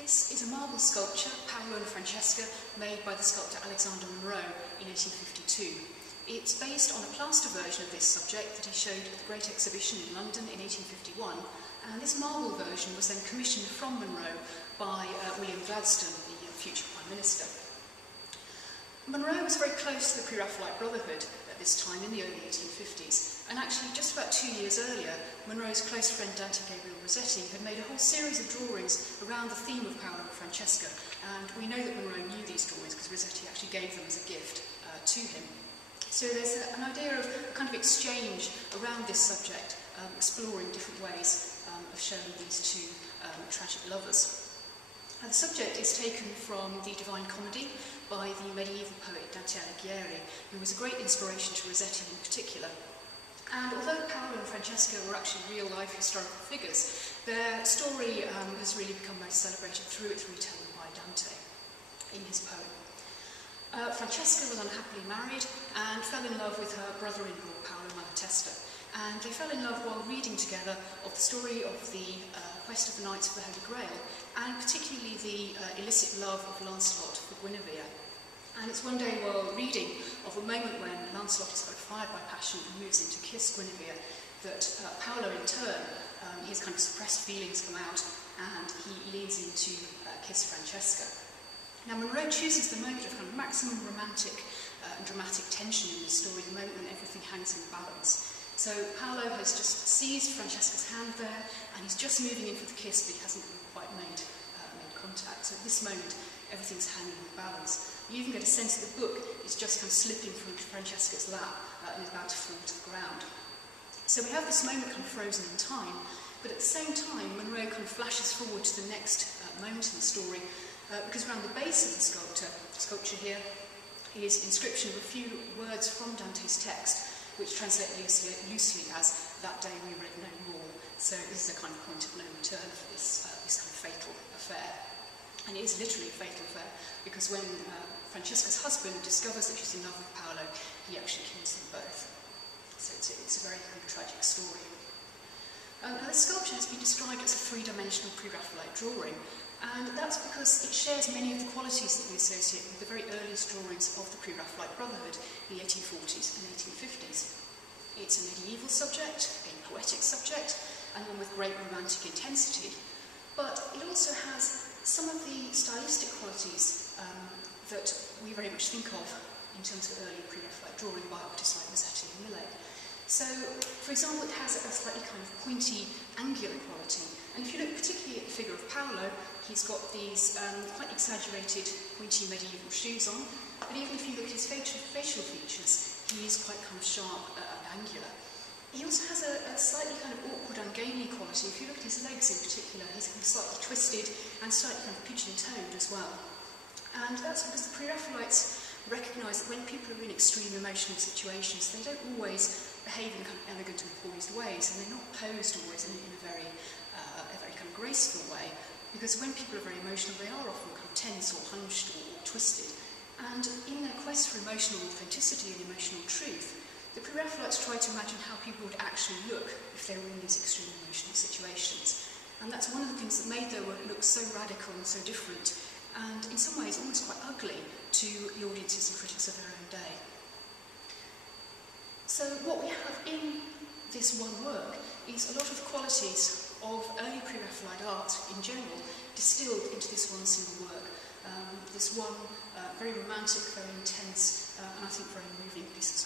This is a marble sculpture, Paolo and Francesca, made by the sculptor Alexander Monroe in 1852. It's based on a plaster version of this subject that he showed at the Great Exhibition in London in 1851, and this marble version was then commissioned from Monroe by William Gladstone, the future Prime Minister. Monroe was very close to the Pre-Raphaelite Brotherhood at this time in the early 1850s, and actually just about 2 years earlier, Monroe's close friend Dante Gabriel Rossetti had made a whole series of drawings around the theme of Paolo and Francesca, and we know that Monroe knew these drawings because Rossetti actually gave them as a gift to him. So there's an idea of a kind of exchange around this subject, exploring different ways of showing these two tragic lovers. The subject is taken from the Divine Comedy by the medieval poet Dante Alighieri, who was a great inspiration to Rossetti in particular. And although Paolo and Francesca were actually real-life historical figures, their story has really become most celebrated through its retelling by Dante in his poem. Francesca was unhappily married and fell in love with her brother-in-law, Paolo Malatesta. And they fell in love while reading together of the story of the quest of the Knights of the Holy Grail, and particularly the illicit love of Lancelot for Guinevere. And it's one day while reading of a moment when Lancelot is kind of fired by passion and moves in to kiss Guinevere that Paolo in turn, his kind of suppressed feelings come out and he leans in to kiss Francesca. Now Monroe chooses the moment of kind of maximum romantic and dramatic tension in this story, the moment when everything hangs in the balance. So Paolo has just seized Francesca's hand there and he's just moving in for the kiss, but he hasn't quite made contact. So at this moment, everything's hanging in the balance. You even get a sense that the book is just kind of slipping from Francesca's lap and is about to fall to the ground. So we have this moment kind of frozen in time, but at the same time, Monroe kind of flashes forward to the next moment in the story, because around the base of the sculpture here is inscription of a few words from Dante's text, which translate loosely as, "That day we read no more." So this is a kind of point of no return for this kind of fatal affair. And it is literally a fatal affair, because when Francesca's husband discovers that she's in love with Paolo, he actually kills them both. So it's a very kind of tragic story. Now the sculpture has been described as a three-dimensional Pre-Raphaelite drawing, and that's because it shares many of the qualities that we associate with the very earliest drawings of the Pre-Raphaelite Brotherhood in the 1840s and 1850s. It's a medieval subject, a poetic subject, and one with great romantic intensity, but it also has some of the stylistic qualities that we very much think of in terms of early Pre-Raphaelite drawing by artists like Rossetti and Millet. So, for example, it has a slightly kind of pointy, angular quality. And if you look particularly at the figure of Paolo, he's got these quite exaggerated, pointy medieval shoes on. But even if you look at his facial features, he is quite kind of sharp and angular. He also has a slightly kind of awkward, ungainly quality. If you look at his legs in particular, he's kind of slightly twisted and slightly kind of pigeon-toed as well. And that's because the Pre-Raphaelites recognise that when people are in extreme emotional situations, they don't always behave in kind of elegant and poised ways, and they're not posed always in a very kind of graceful way, because when people are very emotional, they are often kind of tense or hunched or twisted. And in their quest for emotional authenticity and emotional truth, the Pre-Raphaelites tried to imagine how people would actually look if they were in these extreme emotional situations. And that's one of the things that made their work look so radical and so different, and in some ways almost quite ugly to the audiences and critics of their own day. So what we have in this one work is a lot of the qualities of early Pre-Raphaelite art in general distilled into this one single work. This one very romantic, very intense, and I think very moving piece of